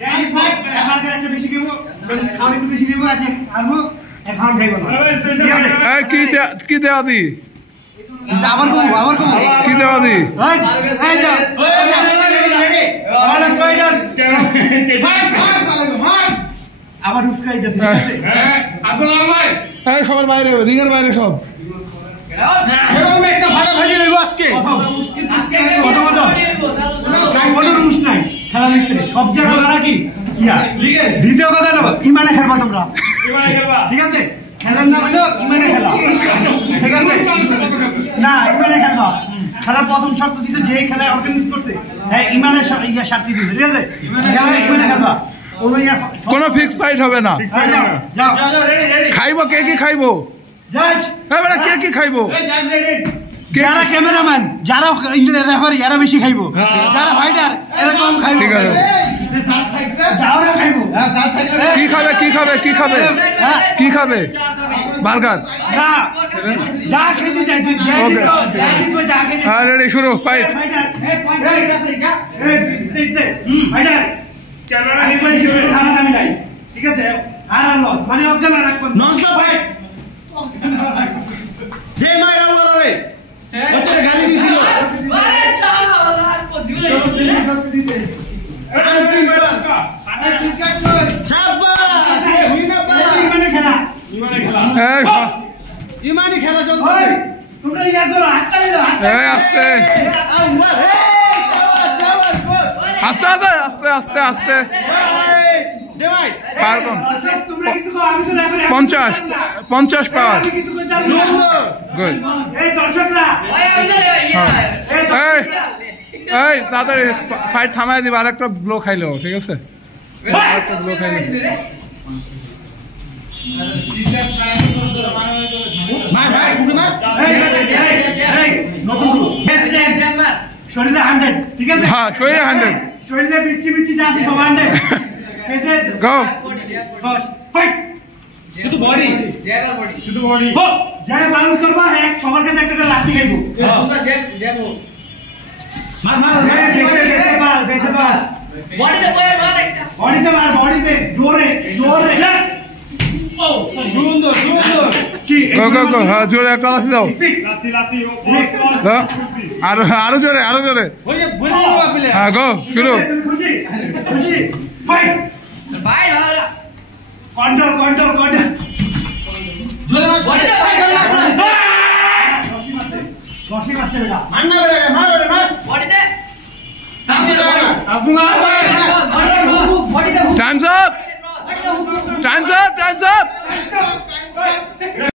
একটা বেশি খাবো, খাওয়া একটু বেশি খাবো, আজকে খাবো, এখন খাইবো না। কি দেওয়া দি? আবার কমো কি দেওয়া দি? আবার উস্কাই দিছে। সবার বাইরে, রিংয়ের বাইরে সব। একটা ভালো ভাজি লইব আজকে। কোনো রুলস নাই খেলার ভিতরে, সব জায়গা করা কি দ্বিতীয় কথা হলো ইমানে খেলবা তোমরা, ঠিক আছে? খেলার নাম হলো ইমানে খেলা, ঠিক আছে? না ইমানে খেলবা। খেলার প্রথম শর্ত দিছে যে খেলায় অর্গানাইজ করছে হ্যাঁ ইমানের স্বার্থে দিছে, ঠিক আছে? ইমানে খেলবা, কোনো ফিক্স ফাইট হবে না। খাইবো কে কি খাইবো? কে কি খাইবো? যারা ক্যামেরাম্যান, যারা রেফারি এরা বেশি খাইবো, যারা ফাইটার এরা কম খাইবো। ঠিক আছে, যারা খাইবো কি খাবে কি খাবে কি খাবে কি খাবে? বার্গার যা খেতে চাই তুই যা খেতে। রেডি শুরু ফাইট। ঠিক আছে, আর লস মানে অবজানা রাখবো ননস্টপ ফাইট। যে মাইরা বলারে ওতে গালি দিছিল আরে শালা পজিলে দিছে আরে সিম্পল আরে ক্রিকেট নয় শাবাশ এ হুইনা পা ইমানে খেলা ইমানে খেলা চলছে। তোমরা ইয়া করো হাতটা দিও এই আস্তে আস্তে আস্তে আস্তে আস্তে পারকম 50 পাওয়ার গুড। এই তাড়াতাড়ি ফাইট থামাই দিবা, আর একটা ব্লো খাইলো, ঠিক আছে? আরেকটা ব্লো খাইলো। শরীরে 100, ঠিক আছে? হ্যাঁ শরীরে 100, শরীরে বিচ্ছি যা আছে সব 100। গো ফাইট। শুধু বডি, শুধু বডি জয় বাউন্স করবা, এক সবার কাছে একটা করে লাঠি খাইবো। শুধু জয় মার বেঁচে পাস বডিতে মার একটা বডিতে জোরে ও সুন্দর কি গো হ্যাঁ জোরে একটা লাঠি দাও। আরো জোরে হ্যাঁ গো শুরু। খুশি ফাইট কন্ট্রোল জোরে দশি মারতে বেটা মার না বেটা মার বডিতে টাইমস আপ।